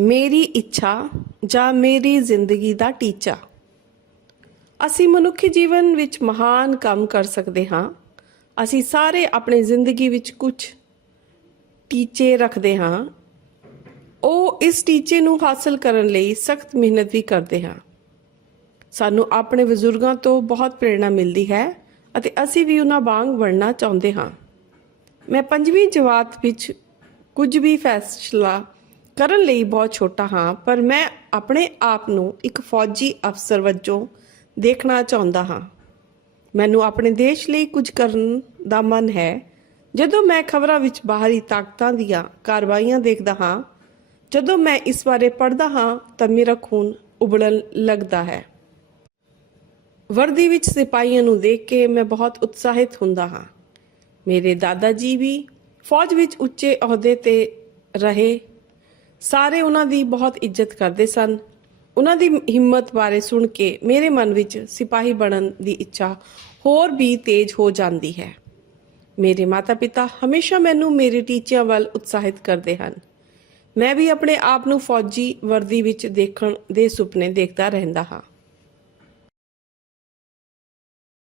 ਮੇਰੀ ਇੱਛਾ ਜਾਂ ਮੇਰੀ ਜ਼ਿੰਦਗੀ ਦਾ ਟੀਚਾ? ਅਸੀਂ ਮਨੁੱਖੀ ਜੀਵਨ ਵਿੱਚ ਮਹਾਨ ਕੰਮ ਕਰ ਸਕਦੇ ਹਾਂ। ਅਸੀਂ ਸਾਰੇ ਆਪਣੀ ਜ਼ਿੰਦਗੀ ਵਿੱਚ ਕੁਝ ਟੀਚੇ ਰੱਖਦੇ ਹਾਂ। ਉਹ ਇਸ ਟੀਚੇ ਨੂੰ ਹਾਸਲ ਕਰਨ ਲਈ ਸਖਤ ਮਿਹਨਤ ਵੀ ਕਰਦੇ ਹਾਂ। ਸਾਨੂੰ ਆਪਣੇ ਬਜ਼ੁਰਗਾਂ ਤੋਂ ਬਹੁਤ ਪ੍ਰੇਰਣਾ ਮਿਲਦੀ ਹੈ ਅਤੇ ਅਸੀਂ ਵੀ ਉਹਨਾਂ ਵਾਂਗ ਬਣਨਾ ਚਾਹੁੰਦੇ ਹਾਂ। ਮੈਂ ਪੰਜਵੀਂ ਜਮਾਤ ਵਿੱਚ ਕੁਝ ਵੀ ਫੈਸਲਾ ਕਰਨ ਲਈ ਬਹੁਤ ਛੋਟਾ ਹਾਂ, ਪਰ ਮੈਂ ਆਪਣੇ ਆਪ ਨੂੰ ਇੱਕ ਫੌਜੀ ਅਫਸਰ ਵਜੋਂ ਦੇਖਣਾ ਚਾਹੁੰਦਾ ਹਾਂ। ਮੈਨੂੰ ਆਪਣੇ ਦੇਸ਼ ਲਈ ਕੁਝ ਕਰਨ ਦਾ ਮਨ ਹੈ। ਜਦੋਂ ਮੈਂ ਖਬਰਾਂ ਵਿੱਚ ਬਾਹਰੀ ਤਾਕਤਾਂ ਦੀਆਂ ਕਾਰਵਾਈਆਂ ਦੇਖਦਾ ਹਾਂ, ਜਦੋਂ ਮੈਂ ਇਸ ਬਾਰੇ ਪੜ੍ਹਦਾ ਹਾਂ, ਤਾਂ ਮੇਰਾ ਖੂਨ ਉਬਲਣ ਲੱਗਦਾ ਹੈ। ਵਰਦੀ ਵਿੱਚ ਸਿਪਾਹੀਆਂ ਨੂੰ ਦੇਖ ਕੇ ਮੈਂ ਬਹੁਤ ਉਤਸ਼ਾਹਿਤ ਹੁੰਦਾ ਹਾਂ। ਮੇਰੇ ਦਾਦਾ ਜੀ ਵੀ ਫੌਜ ਵਿੱਚ ਉੱਚੇ ਅਹੁਦੇ ਤੇ ਰਹੇ। ਸਾਰੇ ਉਹਨਾਂ ਦੀ ਬਹੁਤ ਇੱਜ਼ਤ ਕਰਦੇ ਸਨ। ਉਹਨਾਂ ਦੀ ਹਿੰਮਤ ਬਾਰੇ ਸੁਣ ਕੇ ਮੇਰੇ ਮਨ ਵਿੱਚ ਸਿਪਾਹੀ ਬਣਨ ਦੀ ਇੱਛਾ ਹੋਰ ਵੀ ਤੇਜ਼ ਹੋ ਜਾਂਦੀ ਹੈ। ਮੇਰੇ ਮਾਤਾ-ਪਿਤਾ ਹਮੇਸ਼ਾ ਮੈਨੂੰ ਮੇਰੇ ਟੀਚਿਆਂ ਵੱਲ ਉਤਸ਼ਾਹਿਤ ਕਰਦੇ ਹਨ। ਮੈਂ ਵੀ ਆਪਣੇ ਆਪ ਨੂੰ ਫੌਜੀ ਵਰਦੀ ਵਿੱਚ ਦੇਖਣ ਦੇ ਸੁਪਨੇ ਦੇਖਦਾ ਰਹਿੰਦਾ ਹਾਂ।